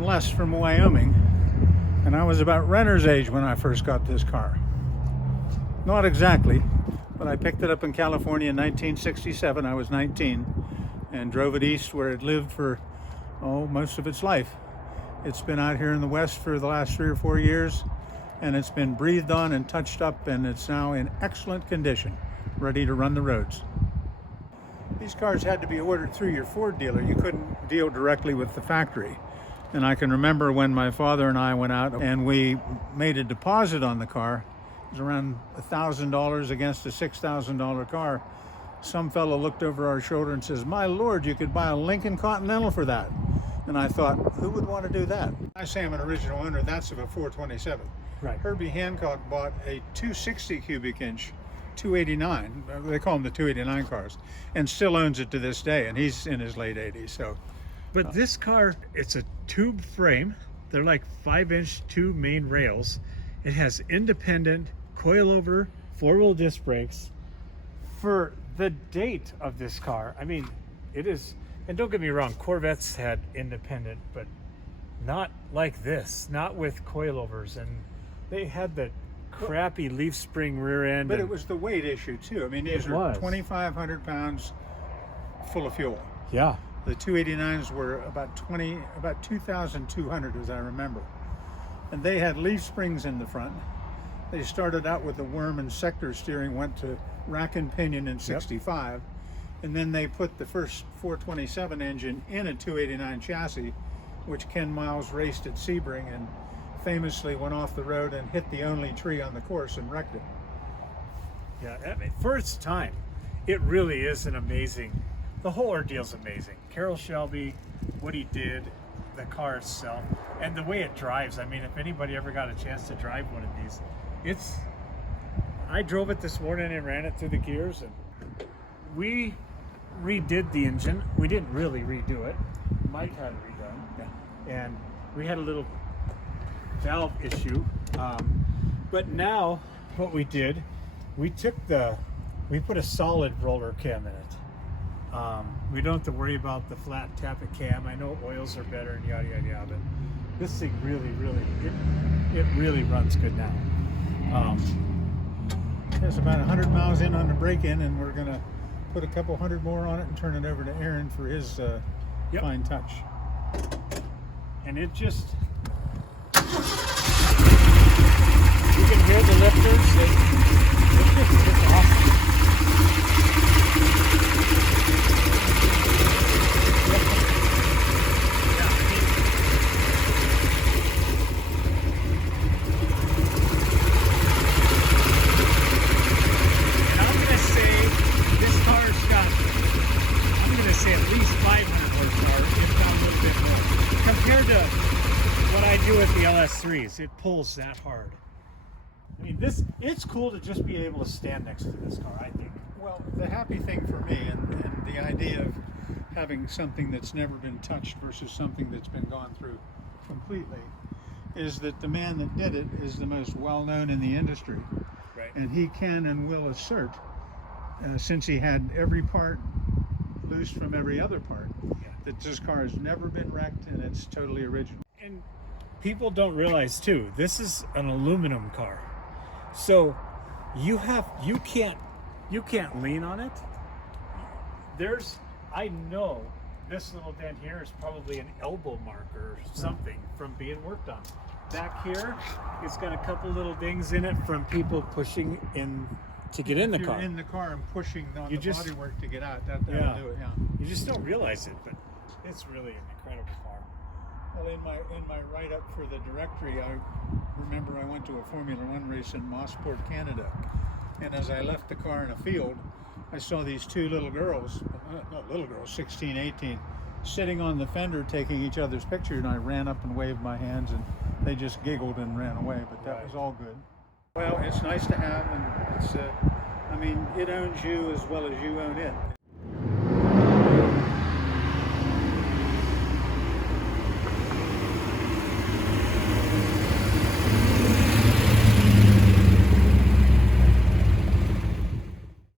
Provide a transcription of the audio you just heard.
I'm Les from Wyoming, and I was about renter's age when I first got this car. Not exactly, but I picked it up in California in 1967. I was 19 and drove it east where it lived for most of its life. It's been out here in the West for the last 3 or 4 years, and it's been breathed on and touched up, and it's now in excellent condition, ready to run the roads. These cars had to be ordered through your Ford dealer. You couldn't deal directly with the factory. And I can remember when my father and I went out and we made a deposit on the car. It was around $1,000 against a $6,000 car. Some fellow looked over our shoulder and says, "My Lord, you could buy a Lincoln Continental for that." And I thought, who would want to do that? I say I'm an original owner, that's of a 427. Right. Herbie Hancock bought a 260 cubic inch 289, they call them the 289 cars, and still owns it to this day, and he's in his late 80s. But this car, it's a tube frame. They're like 5-inch two main rails. It has independent coilover 4-wheel disc brakes. For the date of this car, I mean, it is, and don't get me wrong, Corvettes had independent, but not like this, not with coilovers, and they had the crappy leaf spring rear end. But it was the weight issue too. I mean, these are 2,500 pounds full of fuel. Yeah. The 289s were about 2,200 as I remember. And they had leaf springs in the front. They started out with the worm and sector steering, went to rack and pinion in 65. Yep. And then they put the first 427 engine in a 289 chassis, which Ken Miles raced at Sebring and famously went off the road and hit the only tree on the course and wrecked it. Yeah, I mean, for its time, it really is an amazing, the whole ordeal's amazing. Carroll Shelby, what he did, the car itself, and the way it drives. I mean, if anybody ever got a chance to drive one of these, I drove it this morning and ran it through the gears, and we redid the engine. We didn't really redo it. Mike had it redone, and we had a little valve issue, but now what we did, we put a solid roller cam in it. We don't have to worry about the flat tappet cam. I know oils are better and yada yada yada, but this thing it really runs good now. There's about 100 miles in on the break-in, and we're gonna put a couple hundred more on it and turn it over to Aaron for his fine touch. And it just, you can hear the lifters. It's awesome. And I'm going to say this car's got, I'm going to say at least 500 horsepower, if not a little bit more. Compared to what I do with the LS3s, it pulls that hard. I mean, it's cool to just be able to stand next to this car, I think. Well, the happy thing for me, and the idea of having something that's never been touched versus something that's been gone through completely, is that the man that did it is the most well-known in the industry. Right. And he can and will assert, since he had every part loose from every other part, that this car has never been wrecked and it's totally original. And people don't realize too, this is an aluminum car. So you can't lean on it. I know this little dent here is probably an elbow mark or something from being worked on. Back here, it's got a couple little dings in it from people pushing in to get in the car. If you're in the car and pushing on the bodywork to get out, that'll do it, yeah. You just don't realize it, but it's really an incredible car. Well, in my write-up for the directory, I remember I went to a Formula One race in Mosport, Canada, and as I left the car in a field, I saw these two little girls, not little girls, 16, 18, sitting on the fender taking each other's picture, and I ran up and waved my hands, and they just giggled and ran away, but that was all good. Well, it's nice to have, and it's, I mean, it owns you as well as you own it.